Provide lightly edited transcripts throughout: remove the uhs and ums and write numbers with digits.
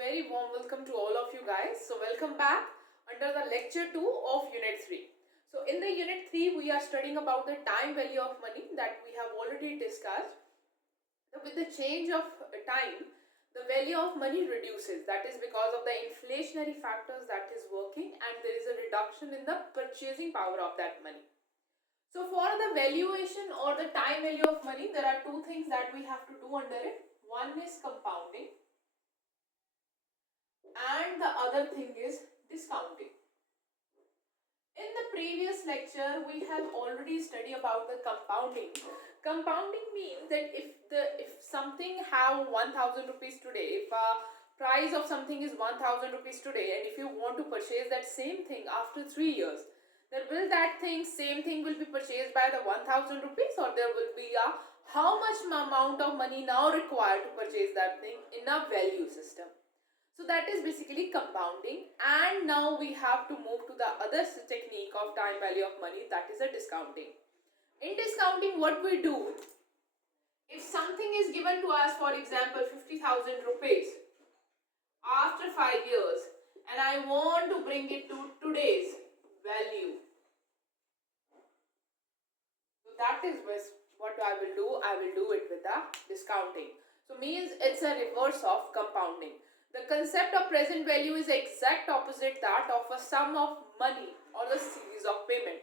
very warm welcome to all of you guys. So welcome back under the lecture 2 of unit 3. So in the unit 3 we are studying about the time value of money that we have already discussed. So with the change of time, the value of money reduces. That is because of the inflationary factors that is working, and there is a reduction in the purchasing power of that money. So for the valuation or the time value of money, there are two things that we have to do under it. One is compounding and the other thing is discounting. In the previous lecture we have already studied about the compounding. Compounding means that if something have 1000 rupees today, if a price of something is 1000 rupees today, and if you want to purchase that same thing after 3 years, then will that same thing will be purchased by the 1000 rupees, or there will be a how much amount of money now required to purchase that thing in a value system. So that is basically compounding, and now we have to move to the other technique of time value of money, that is a discounting. In discounting, what we do, if something is given to us, for example 50,000 rupees after 5 years, and I want to bring it to today's value, so that is what I will do it with the discounting. So means it's a reverse of compounding. The concept of present value is the exact opposite that of a sum of money or a series of payment,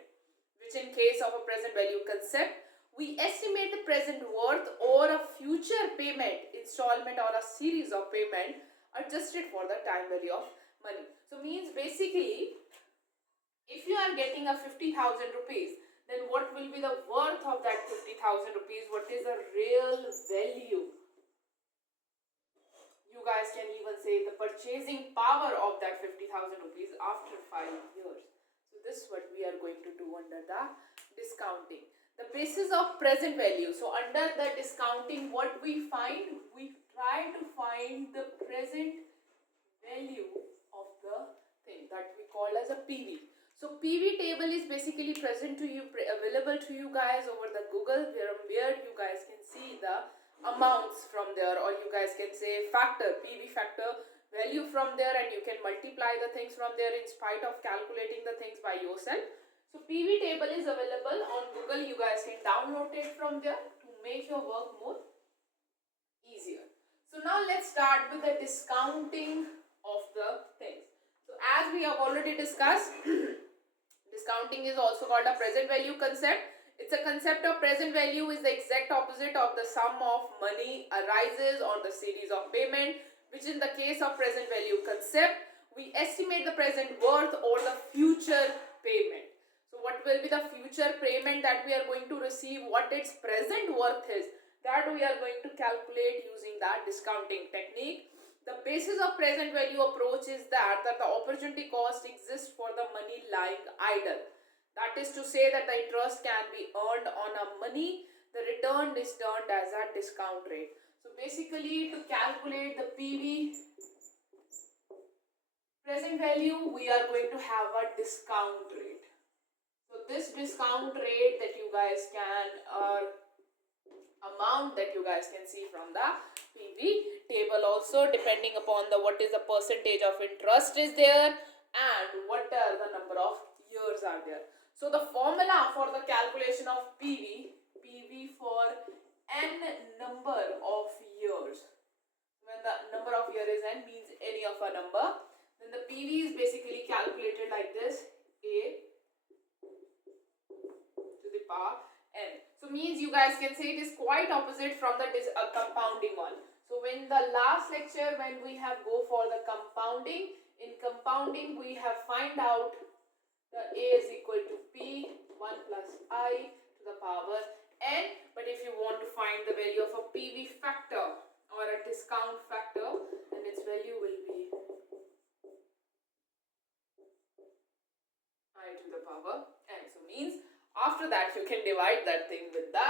which in case of a present value concept, we estimate the present worth or a future payment, installment or a series of payment adjusted for the time value of money. So means basically, if you are getting a 50,000 rupees, then what will be the worth of that 50,000 rupees? What is the real value? You guys can even say the purchasing power of that 50,000 rupees after 5 years. So this is what we are going to do under the discounting. The basis of present value. So under the discounting, what we find, we try to find the present value of the thing that we call as a PV. So PV table is basically present to you, available to you guys over the Google, where you guys can see the amounts from there, or you guys can say factor, PV factor value from there, and you can multiply the things from there in spite of calculating the things by yourself. So PV table is available on Google. You guys can download it from there to make your work more easier. So now let's start with the discounting of the things. So as we have already discussed, discounting is also called a present value concept. It's a concept of present value is the exact opposite of the sum of money arises or the series of payment, which in the case of present value concept, we estimate the present worth or the future payment. So what will be the future payment that we are going to receive, what its present worth is, that we are going to calculate using that discounting technique. The basis of present value approach is that the opportunity cost exists for the money lying idle. That is to say that the interest can be earned on a money, the return is termed as a discount rate. So basically, to calculate the PV present value, we are going to have a discount rate. So this discount rate that you guys can, amount that you guys can see from the PV table also, depending upon the what is the percentage of interest is there and what are the number of years are there. So the formula for the calculation of PV for n number of years, when the number of year is n, means any of a number, then the PV is basically calculated like this, A to the power n. So means you guys can say it is quite opposite from the compounding one. So when the last lecture, when we have go for the compounding, in compounding we have find out the A is equal to P 1 plus I to the power n. But if you want to find the value of a PV factor or a discount factor, then its value will be I to the power n. So means after that you can divide that thing with the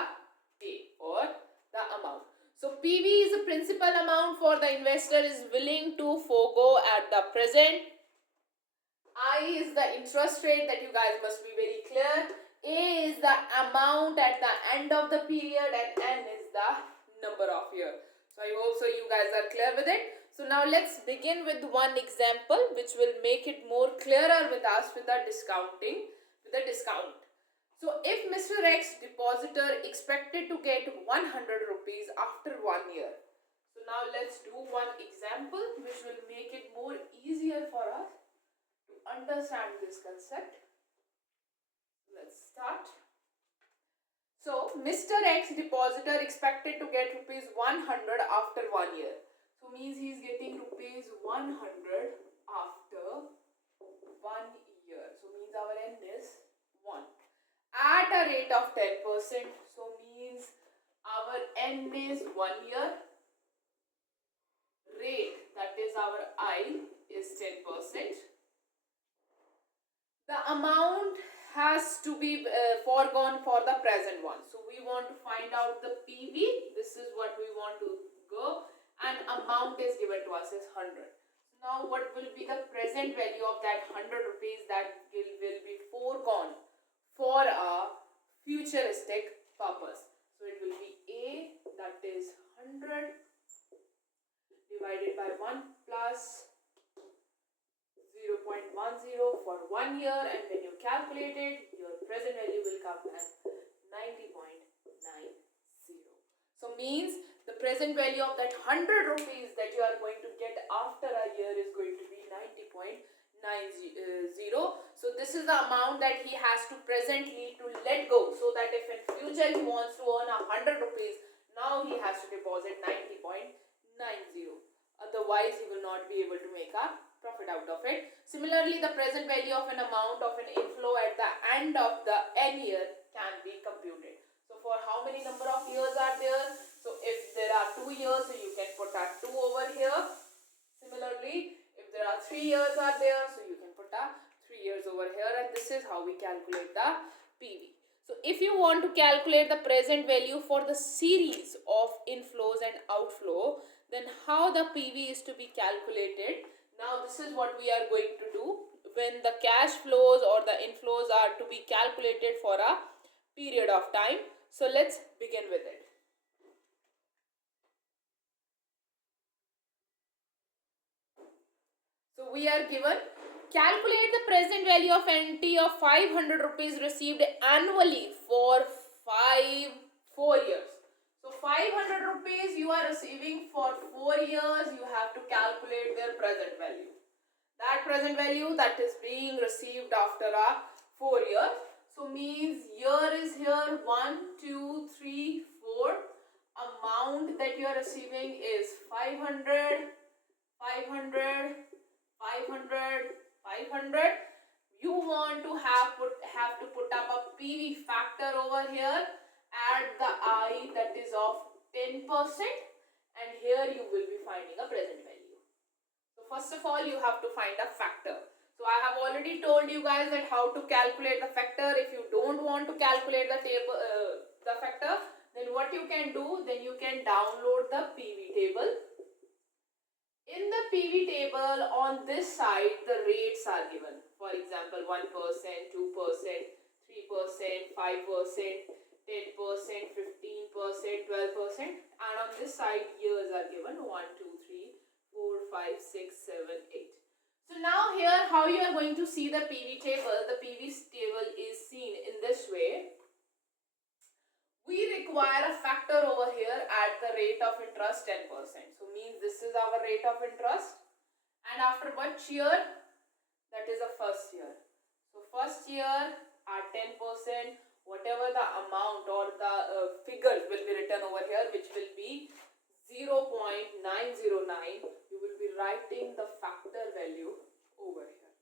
A or the amount. So PV is the principal amount for the investor is willing to forego at the present. I is the interest rate, that you guys must be very clear. A is the amount at the end of the period, and N is the number of years. So I hope so you guys are clear with it. So now let's begin with one example which will make it more clearer with us with the discount. So if Mr. X depositor expected to get 100 rupees after 1 year. So now let's do one example which will make it more easier for us to understand this concept. Let's start. So Mr. X depositor expected to get rupees 100 after 1 year. So means he is getting rupees 100 after 1 year. So means our N is 1. At a rate of 10%. So means our N is 1 year. Rate, that is our I, is 10%. The amount has to be foregone for the present one. So we want to find out the PV. This is what we want to go. And amount is given to us is 100. So now what will be the present value of that 100 rupees that will be foregone for a futuristic purpose. So it will be A, that is 100 divided by 1 plus 0.10 for 1 year, and when you calculate it, your present value will come as 90.90. So means the present value of that 100 rupees that you are going to get after a year is going to be 90.90. So this is the amount that he has to presently to let go, so that if in future he wants to earn 100 rupees, now he has to deposit 90.90. Otherwise he will not be able to make a profit out of it. Similarly, the present value of an amount of an inflow at the end of the N year can be computed. So for how many number of years are there? So if there are 2 years, so you can put a 2 over here. Similarly, if there are 3 years are there, so you can put a 3 years over here, and this is how we calculate the PV. So if you want to calculate the present value for the series of inflows and outflow, then how the PV is to be calculated? Now this is what we are going to do when the cash flows or the inflows are to be calculated for a period of time. So let's begin with it. So we are given, calculate the present value of NT of 500 rupees received annually for 4 years. So 500 rupees you are receiving for 4 years, you have to calculate their present value. That present value that is being received after a 4 years. So means year is here 1, 2, 3, 4. Amount that you are receiving is 500, 500, 500, 500. You want to have to put up a PV factor over here. Add the I that is of 10%, and here you will be finding a present value. So first of all, you have to find a factor. So I have already told you guys that how to calculate the factor. If you don't want to calculate the table, the factor, then what you can do, then you can download the PV table. In the PV table, on this side, the rates are given. For example, 1%, 2%, 3%, 5%, 10%, 15%, 12%, and on this side years are given 1, 2, 3, 4, 5, 6, 7, 8. So now here how you are going to see the PV table. The PV table is seen in this way. We require a factor over here at the rate of interest 10%. So means this is our rate of interest, and after which year? That is the first year. So first year at 10%. Whatever the amount or the figures will be written over here, which will be 0.909, you will be writing the factor value over here.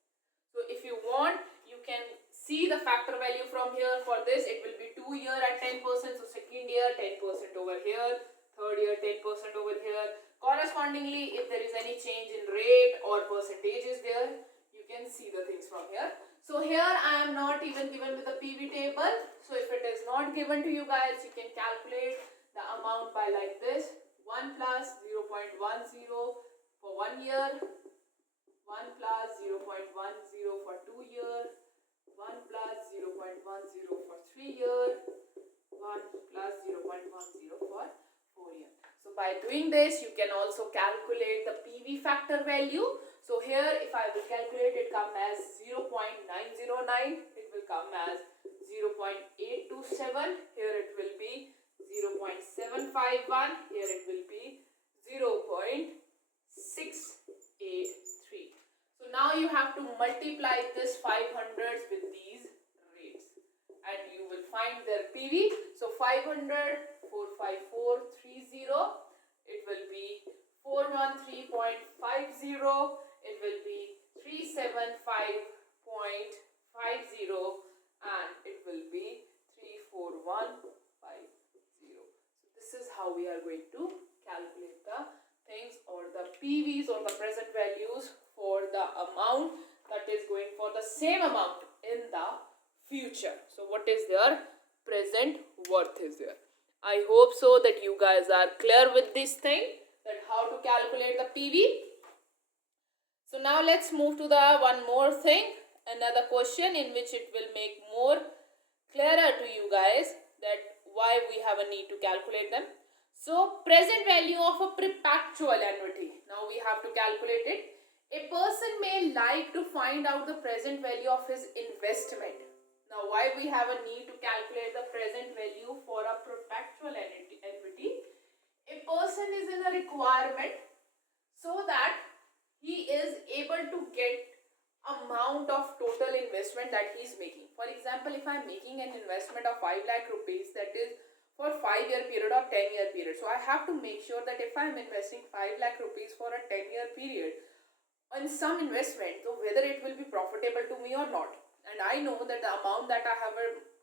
So if you want, you can see the factor value from here. For this, it will be 2 year at 10%, so second year 10% over here, third year 10% over here. Correspondingly, if there is any change in rate or percentages there, you can see the things from here. So here I am not even given with the PV table. So if it is not given to you guys, you can calculate the amount by like this. 1 plus 0.10 for 1 year, 1 plus 0.10 for 2 year, 1 plus 0.10 for 3 year, 1 plus 0.10 for 4 year. So by doing this, you can also calculate the PV factor value. So here, if I will calculate, it come as 0.909, it will come as 0.827, here it will be 0.751, here it will be 0.683. So now you have to multiply this 500s with these rates and you will find their PV. So 500, 45430, it will be 413.50, it will be 375.50, and it will be 34150. So this is how we are going to calculate the things or the PVs or the present values for the amount that is going for the same amount in the future. So what is their present worth is there. I hope so that you guys are clear with this thing, that how to calculate the PV. So now let's move to the one more thing, another question in which it will make more clearer to you guys that why we have a need to calculate them. So present value of a perpetual annuity. Now we have to calculate it. A person may like to find out the present value of his investment. Now why we have a need to calculate the present value for a perpetual annuity? A person is in a requirement so that he is able to get amount of total investment that he is making. For example, if I am making an investment of 5 lakh rupees, that is for 5-year period or 10-year period. So I have to make sure that if I am investing 5 lakh rupees for a 10-year period on some investment, so whether it will be profitable to me or not. And I know that the amount that I have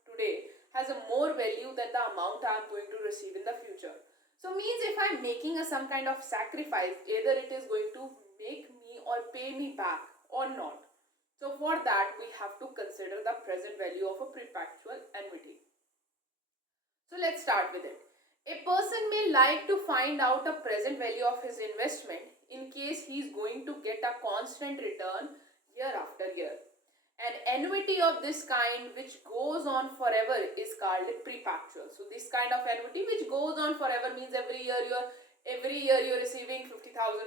today has a more value than the amount I am going to receive in the future. So means if I am making some kind of sacrifice, either it is going to make me or pay me back or not. So for that we have to consider the present value of a perpetual annuity. So let's start with it. A person may like to find out the present value of his investment in case he is going to get a constant return year after year. An annuity of this kind which goes on forever is called perpetual. So this kind of annuity which goes on forever means every year you're receiving 50,000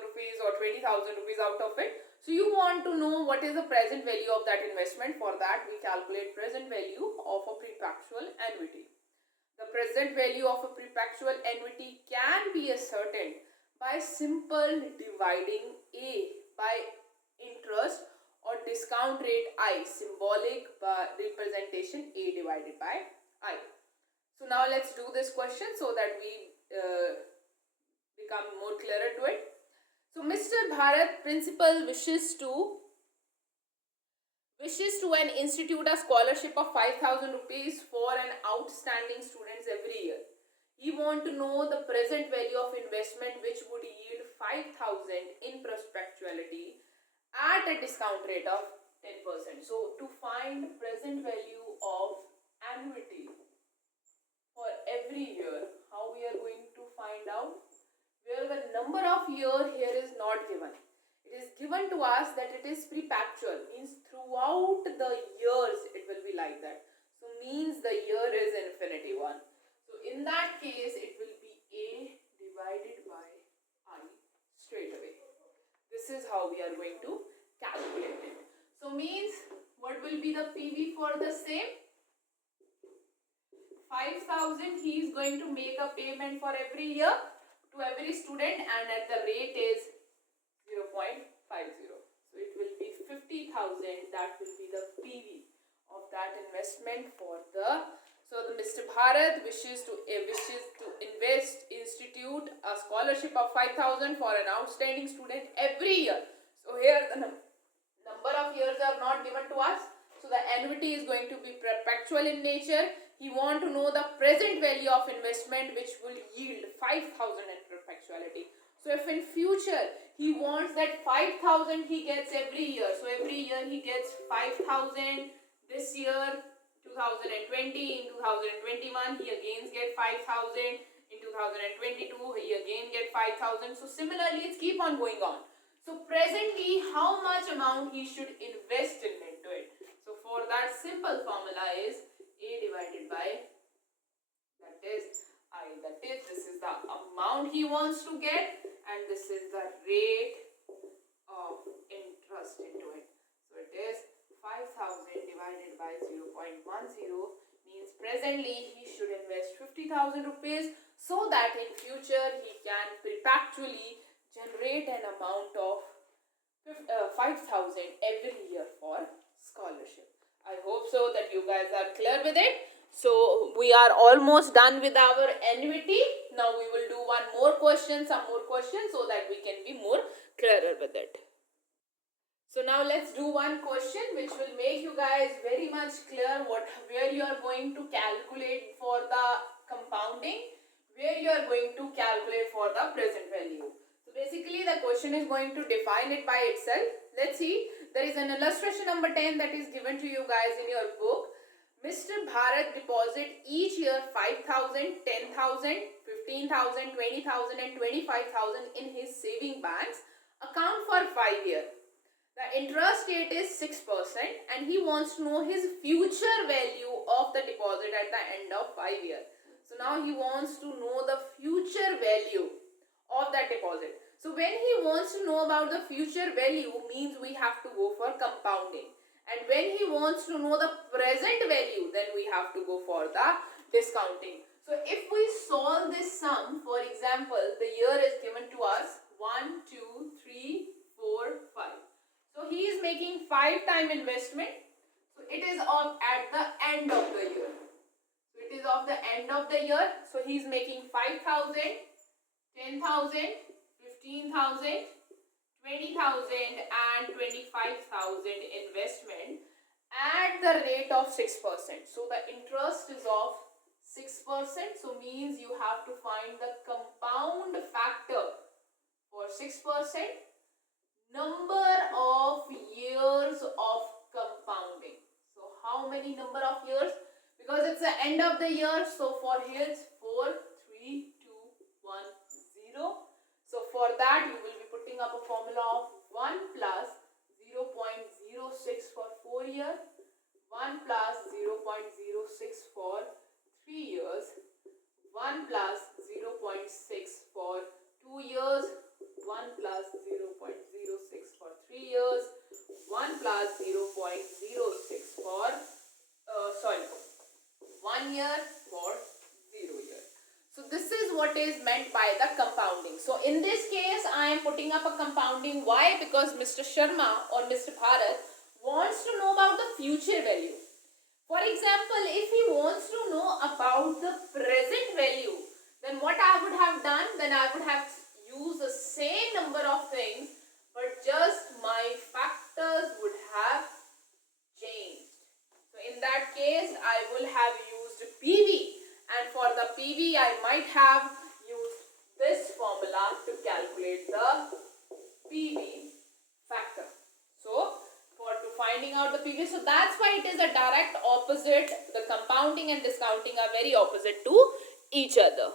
rupees or 20,000 rupees out of it. So you want to know what is the present value of that investment. For that we calculate present value of a perpetual annuity. The present value of a perpetual annuity can be ascertained by simple dividing A by interest or discount rate I, symbolic representation A divided by I. So now let's do this question so that we become more clearer to it. So Mr. Bharat principal wishes to an institute a scholarship of 5,000 rupees for an outstanding students every year. He want to know the present value of investment which would yield 5,000 in perpetuality at a discount rate of 10%. So to find present value of annuity for every year, how we are going to find out? Where the number of year here is not given. It is given to us that it is perpetual, means throughout the years it will be like that. So means the year is infinity one. So in that case it will be A divided by I straight away. This is how we are going to calculate it. So means what will be the PV for the same? 5,000 he is going to make a payment for every year to every student and at the rate is 0.50. So it will be 50,000, that will be the PV of that investment for the. So the Mr. Bharat wishes to institute a scholarship of 5,000 for an outstanding student every year. So here the number of years are not given to us. So the annuity is going to be perpetual in nature. He want to know the present value of investment which will yield 5,000 in perpetuality. So if in future he wants that 5,000 he gets every year. So every year he gets 5,000. This year 2020, in 2021 he again get 5,000. In 2022 he again get 5,000. So similarly it's keep on going on. So presently how much amount he should invest into it. So for that simple formula is A divided by, that is I That is, this is the amount he wants to get, and this is the rate of interest into it. So it is 5,000 divided by 0.10 means presently he should invest 50,000 rupees so that in future he can perpetually generate an amount of 5,000 every year for scholarship. I hope so that you guys are clear with it. So we are almost done with our annuity. Now we will do one more question, some more questions, so that we can be more clearer with it. So now let's do one question which will make you guys very much clear where you are going to calculate for the compounding, where you are going to calculate for the present value. So basically the question is going to define it by itself. Let's see, there is an illustration number 10 that is given to you guys in your book. Mr. Bharat deposit each year 5,000, 10,000, 15,000, 20,000 and 25,000 in his saving banks account for 5 years. The interest rate is 6% and he wants to know his future value of the deposit at the end of 5 years. So now he wants to know the future value of that deposit. So when he wants to know about the future value means we have to go for compounding. And when he wants to know the present value, then we have to go for the discounting. So if we solve this sum, for example, the year is given to us 1, 2, 3, 4, 5. So he is making 5-time investment. So it is at the end of the year. So it is of the end of the year. So he is making 5,000, 10,000, 15,000, 20,000 and 25,000 investment at the rate of 6%. So the interest is of 6%. So means you have to find the compound factor for 6%. Number of years of compounding. So how many number of years? Because it's the end of the year. So for here it's 4, 3, 2, 1, 0. So for that you will be putting up a formula of 1 plus 0.06 for 4 years, 1 plus 0.06 for 3 years, 1 plus 0.6 for 2 years, 1 plus 0.06 for 3 years, 1 plus 0.06 for 1 year for 0 year. So this is what is meant by the compounding. So in this case I am putting up a compounding. Why? Because Mr. Sharma or Mr. Bharat wants to know about the future value. For example, if he wants to know about the present value, then what I would have done, then I would have used the same number of things, but just my factors would have changed. So in that case I will have used PV. And for the PV, I might have used this formula to calculate the PV factor. So, to finding out the PV, so that's why it is a direct opposite. The compounding and discounting are very opposite to each other.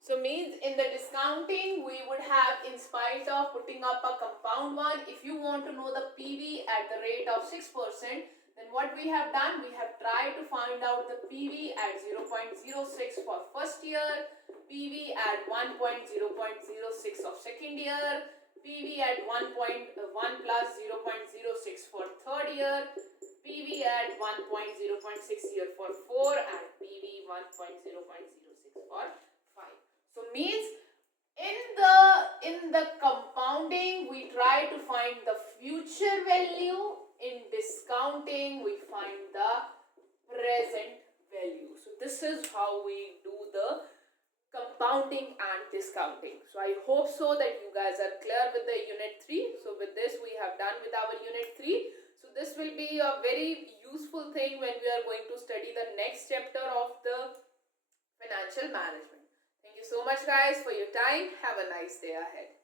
So means in the discounting, we would have, in spite of putting up a compound one, if you want to know the PV at the rate of 6%, then what we have done, we have tried to find out the PV at 0.06 for first year, PV at 1.0.06 of second year, PV at 1 plus 0.06 for third year, PV at 1.0.6 year for 4 and PV 1.0.06 for 5. So means in the compounding we try to find the future value. In discounting, we find the present value. So this is how we do the compounding and discounting. So I hope so that you guys are clear with the unit 3. So with this we have done with our unit 3. So this will be a very useful thing when we are going to study the next chapter of the financial management. Thank you so much guys for your time. Have a nice day ahead.